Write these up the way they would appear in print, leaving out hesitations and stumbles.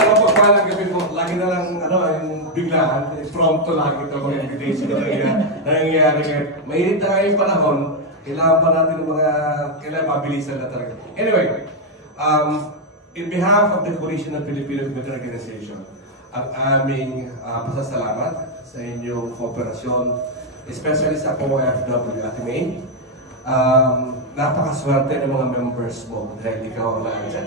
sa mapagpalang gabi po, lagi na lang, yung biglaan, prompto lagi ito mga invitation na nangyayari ngayon. Mainit na nga yung panahon, kailangan pa natin ng kailangan mabilisan na talaga. Anyway, in behalf of the Coalition of Filipino Community Organization, ang aming pasasalamat sa inyong kooperasyon, especially sa OFW at May. Napakaswerte ng mga members mo dahil ikaw ang nandyan.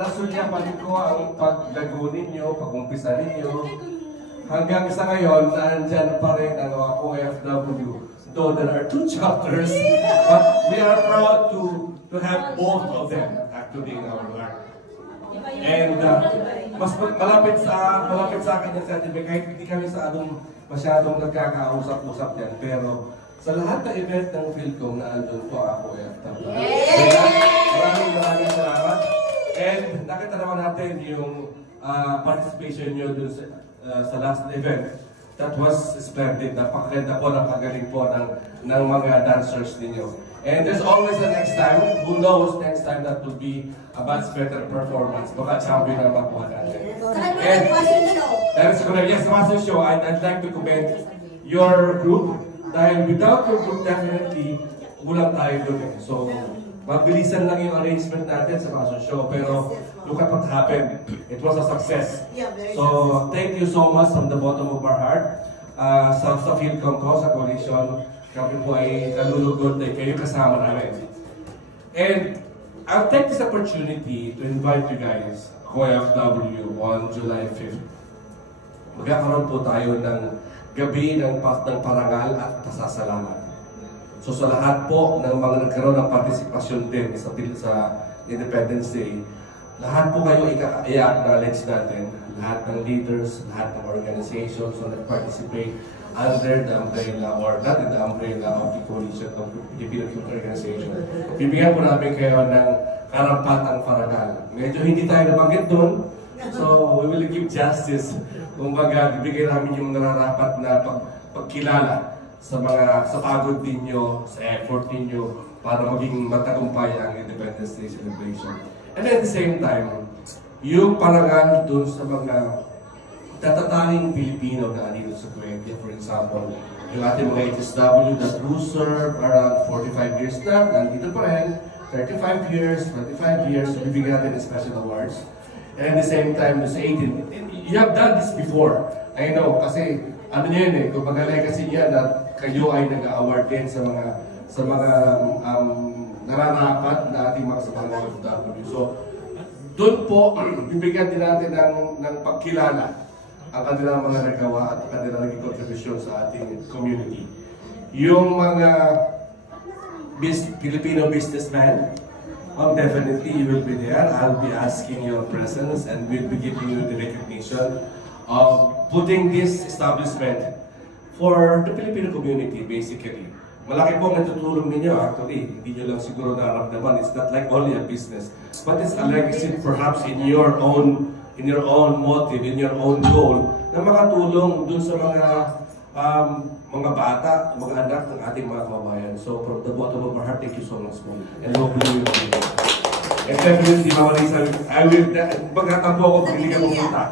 Nasunyapan ko ang paglago ninyo, pag-umpisa ninyo. Hanggang sa ngayon, nandyan pa rin ang OFW. Though there are 2 chapters, but we are proud to have both of them actually in our work. And mas malapit sa akin yung certificate, kahit hindi kami masyadong nagkakausap-usap yan. Pero sa lahat ng event ng Philcom na andun po ako OFW. Maraming salamat. And nakita naman natin yung participation nyo dun sa last event. That was splendid. Napakaganda po, napagaling po ng mga dancers ninyo. And there's always a next time. Who knows, next time that will be a much better performance. Baka champion na makuha natin. And that is correct. Yes, Fashion Show. I'd like to commend your group. Dahil without your group, definitely, kulang tayo doon eh. So, mabilisan lang yung arrangement natin sa Fashion Show. Pero, look at what happened. It was a success. So, thank you so much from the bottom of our heart. Sa Philcom ko, sa coalition, kami po ay nalulugod na kayo kasama namin. And I'll take this opportunity to invite you guys, OFW, on July 5th. Magkakaroon po tayo ng gabi ng parangal at pasasalamat. So sa lahat po ng mga nagkaroon ng partisipasyon din sa Independence Day, lahat po kayo i-acknowledge natin, lahat ng leaders, lahat ng organizations na nag-participate under the umbrella, or not in the umbrella of the Coalition of Filipino Community Organization. Bibigyan po namin kayo ng karampatang parangal. Medyo hindi tayo nabanggit doon, so we will give justice. Kumbaga, bibigyan namin yung nararapat na pagkilala sa pagod ninyo, sa effort ninyo, para maging matagumpay ang Independence Day celebration. And at the same time, yung parangal doon sa mga tatatanging Pilipino na andito sa Kuwait. For example, yung ating mga HSW that who serve around 45 years na, nandito pa rin, 35 years, 25 years, so bibigyan natin ng special awards. And at the same time, sa 18, you have done this before. I know, kasi ano nyo yun eh, kung legacy niya na kayo ay nag-award din sa mga nararapat na ating mga sabang OFW. So, doon po, bibigyan din natin ng pagkilala ang kanilang mga nagawa at kanilang naging kontribusyon sa ating community. Yung mga Filipino businessmen, definitely you will be there. I'll be asking your presence and we'll be giving you the recognition of putting this establishment for the Filipino community, basically. Malaki po ang natutulong ninyo, actually. Hindi nyo lang siguro naramdaman. It's not like only a business, but it's a legacy perhaps in your own motive, in your own goal, na makatulong dun sa mga bata, mga anak ng ating mga kababayan. So from the bottom of our heart, thank you so much po. And hopefully you will be there. And definitely, Mama Lisa, I will, magtatampo ako pag hindi ka pumunta.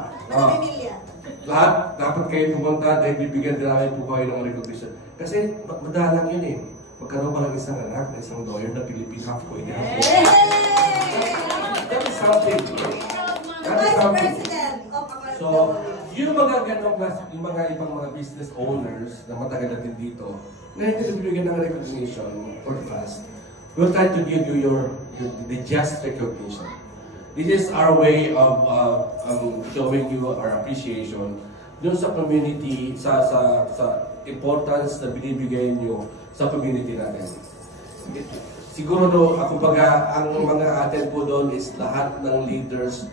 Lahat, dapat kayo pumunta dahil bibigyan din namin po kayo ng recognition. Kasi madalang yun eh. Magkaroon pa lang isang anak na isang lawyer na Pilipino, half ko ini. That is something. So, yung mga ganong yung mga ibang mga business owners na matagal natin dito, na hindi bibigyan ng recognition for fast, we'll try to give you the just recognition. This is our way of showing you our appreciation dun sa community, sa importance na binibigay nyo sa community natin. Siguro ako baga, ang mga atin po doon is lahat ng leaders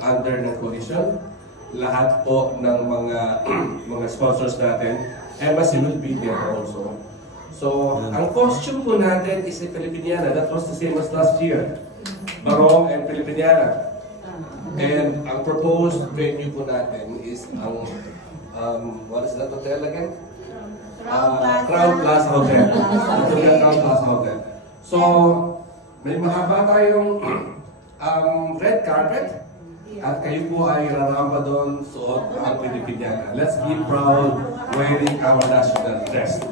under ng coalition, lahat po ng mga sponsors natin, embassy will be there also. So, ang costume po natin is a Filipiniana. That was the same as last year. Barong and Filipiniana. And ang proposed venue po natin is ang, what is that hotel again? Crown Plaza Hotel. Crown Plaza Hotel. So, May mahaba tayong red carpet at kayo po ay raramba doon suot ang Pilipinyana. Let's be proud wearing our national dress.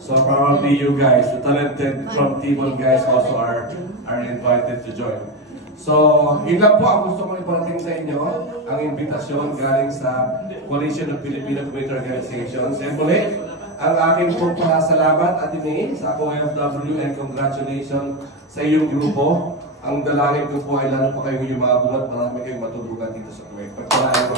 So probably you guys, the talented from Tibon guys also are invited to join. So, yun lang po ang gusto kong iparating sa inyo, ang imbitasyon galing sa Coalition of Filipino Community Organizations. And muli, ang aking pong pasalamat at sa OFW and congratulations sa iyong grupo. Ang dalangin ko po ay lalo pa kayo yung mga bumat, marami kayong matulugan dito sa Kuwait. Pagpalaan ko.